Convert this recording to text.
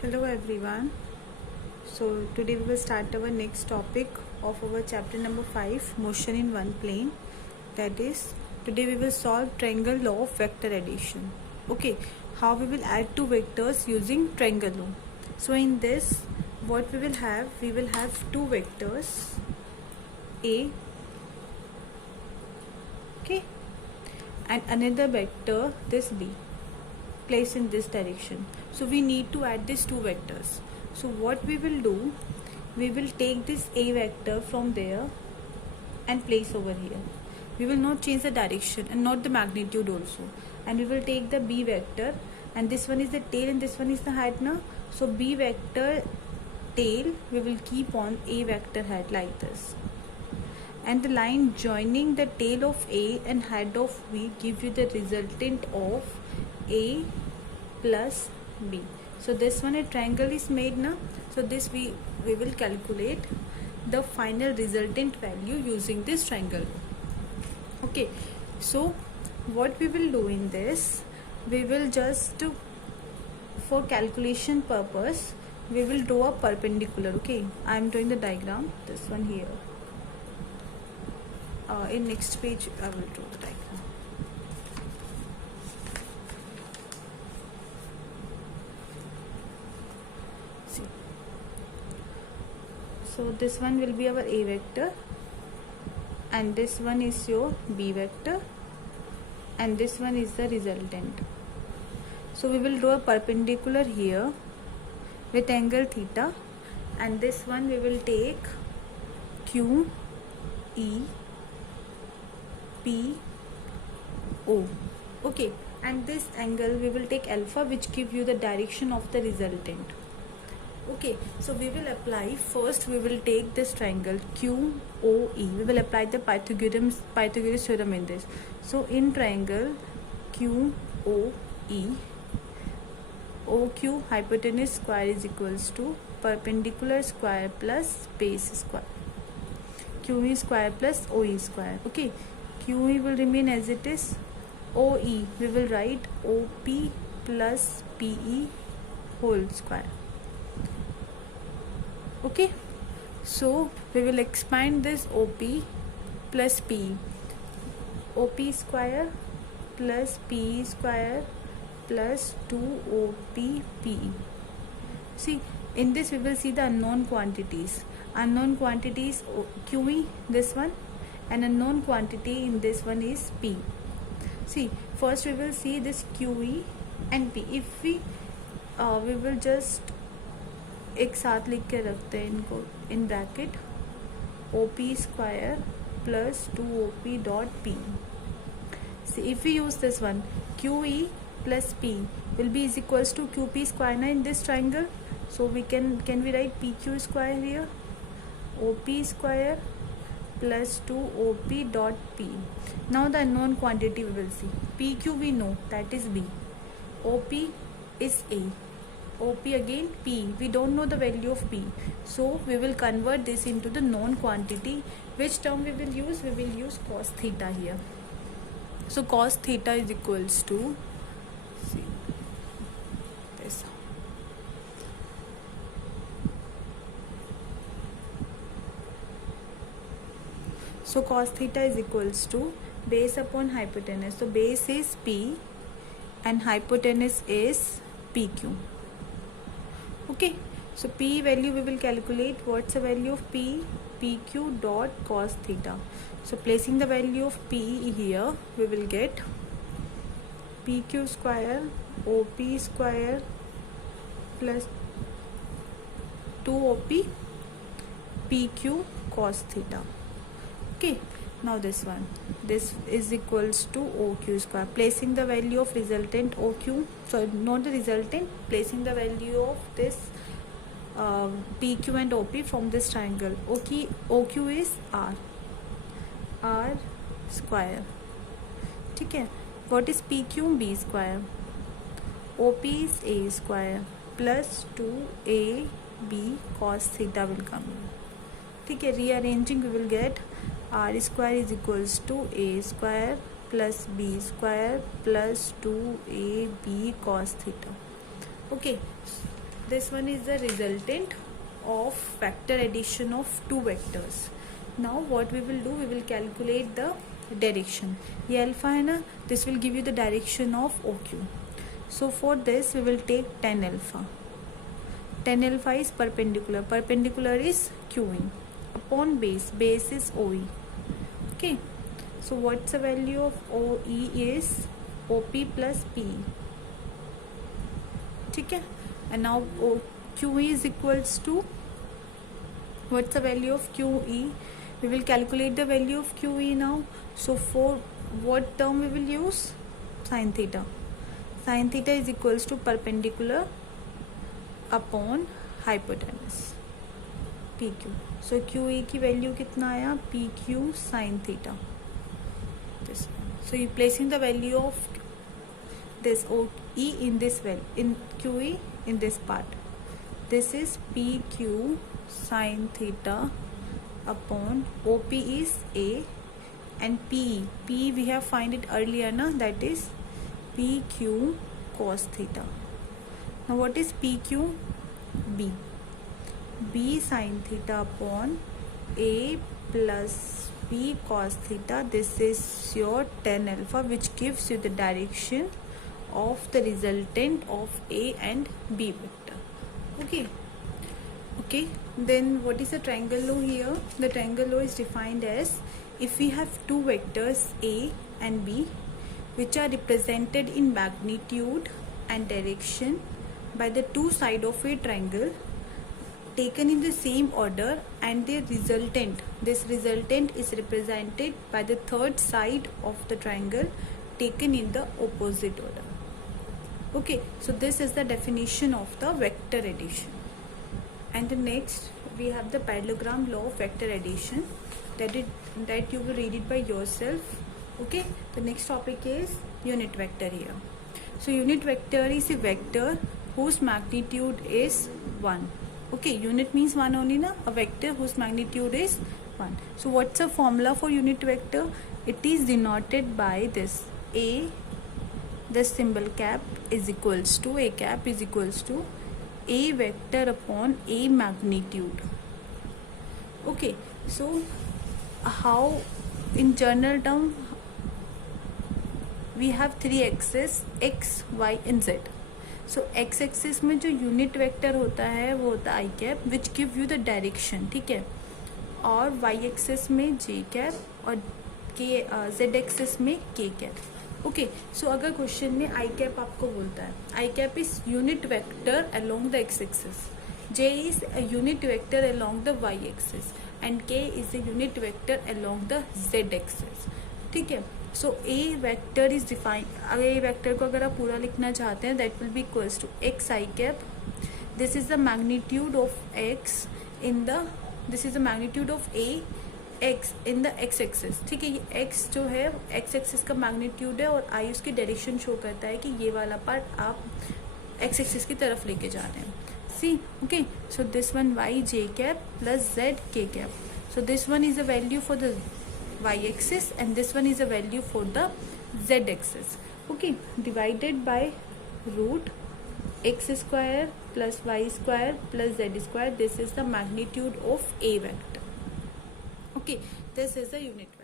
Hello everyone. So today we will start our next topic of our chapter number 5, motion in one plane. That is, today we will solve triangle law of vector addition. Okay, how we will add two vectors using triangle law. So in this, what we will have two vectors A, okay, and another vector this B, placed in this direction. So we need to add these two vectors. So what we will do, we will take this A vector from there and place over here. We will not change the direction and not the magnitude also. And we will take the B vector, and this one is the tail and this one is the head now. So B vector tail we will keep on A vector head like this. And the line joining the tail of A and head of B give you the resultant of A plus B. So this one, a triangle is made now. So this we will calculate the final resultant value using this triangle. Okay, so what we will do in this, we will just for calculation purpose we will draw a perpendicular. Okay, I am drawing the diagram, this one here. In next page I will draw the diagram. See, so this one will be our A vector, and this one is your B vector, and this one is the resultant. So we will draw a perpendicular here with angle theta, and this one we will take Q E P O. Okay, and this angle we will take alpha, which give you the direction of the resultant. Okay, so we will apply, first we will take this triangle QOE. We will apply the Pythagoras theorem in this. So in triangle QOE, OQ hypotenuse square is equals to perpendicular square plus base square. QE square plus OE square. Okay, QE will remain as it is. OE we will write OP plus PE whole square. Okay, so we will expand this OP plus PE. OP square plus PE square plus 2OP PE. See, in this we will see the unknown quantities. Unknown quantities QE, this one, and unknown quantity in this one is P. See, first we will see this QE and P. If we will just एक साथ लिख के रखते हैं इनको in bracket OP square plus 2OP dot P. See, if we use this one, QE plus P will be is equals to QP square now in this triangle. So we can we write PQ square here, OP square plus 2OP dot P. Now the unknown quantity we will see. PQ we know, that is B. OP is A. OP again P. We don't know the value of P. So we will convert this into the known quantity. Which term we will use? We will use cos theta here. So cos theta is equals to, see, this. So cos theta is equals to base upon hypotenuse. So base is P and hypotenuse is PQ. Okay, so P value we will calculate. What's the value of P? PQ dot cos theta. So placing the value of P here, we will get PQ square OP square plus 2OP PQ cos theta. Okay, now this one, this is equals to OQ square. Placing the value of resultant OQ, sorry, not the resultant, placing the value of this PQ and OP from this triangle. OQ is R square. ठीक है, what is PQ? B square. OP is A square plus 2AB cos theta will come. ठीक है, rearranging we will get R square is equals to A square plus B square plus 2AB cos theta. Okay, this one is the resultant of vector addition of two vectors. Now what we will do, we will calculate the direction. ये alpha है ना, this will give you the direction of OQ. So for this we will take tan alpha. Tan alpha is perpendicular. Perpendicular is QE upon base. Base is OE. Okay. So what's the value of OE is OP plus PE. ठीक है. And now QE is equals to, what's the value of QE? We will calculate the value of QE now. So for what term we will use? Sin theta. Sin theta is equals to perpendicular upon hypotenuse PQ. So QE की value कितना आया? PQ sin theta. This one. So you placing the value of this OE in this in QE in this part. This is PQ sin theta upon OP is A and PE. PE we have find it earlier na, that is PQ cos theta. Now what is PQ? B. B sin theta upon A plus B cos theta. This is your tan alpha, which gives you the direction of the resultant of A and B vector. Okay, then what is the triangle law here? The triangle law is defined as, if we have two vectors A and B which are represented in magnitude and direction by the two sides of a triangle taken in the same order, and their resultant, this resultant is represented by the third side of the triangle taken in the opposite order. Okay, so this is the definition of the vector addition. And the next we have the parallelogram law of vector addition, that you will read it by yourself. Okay, the next topic is unit vector here. So unit vector is a vector whose magnitude is 1. Okay, unit means 1 only na, a vector whose magnitude is 1. So what's the formula for unit vector? It is denoted by this A, the symbol cap is equals to, A cap is equals to A vector upon A magnitude. Okay, so how in general term we have three axes, x, y and z. So x axis में जो unit vector होता है वो होता है i cap, which give you the direction. ठीक है, और y एक्सिस में j कैप और z एक्सिस में k कैप. ओके, सो अगर क्वेश्चन में आई कैप आपको बोलता है, i cap is unit vector along the x axis, j is a unit vector along the y axis and k is a unit vector along the z axis. ठीक है, so a vector is defined. अगर ए vector को अगर आप पूरा लिखना चाहते हैं, that will be equals to x i cap. This is the magnitude of x in the, this is the magnitude of a x in the x axis. ठीक है, ये एक्स जो है एक्स एक्सिस का मैग्नीट्यूड है और आई उसकी direction show करता है कि ये वाला पार्ट आप एक्स एक्सिस की तरफ लेके जा रहे हैं. See, okay, so this one y j cap plus z k cap. So this one is a value for the y-axis and this one is a value for the z-axis. Okay, divided by root x square plus y square plus z square. This is the magnitude of a vector. Okay, this is the unit.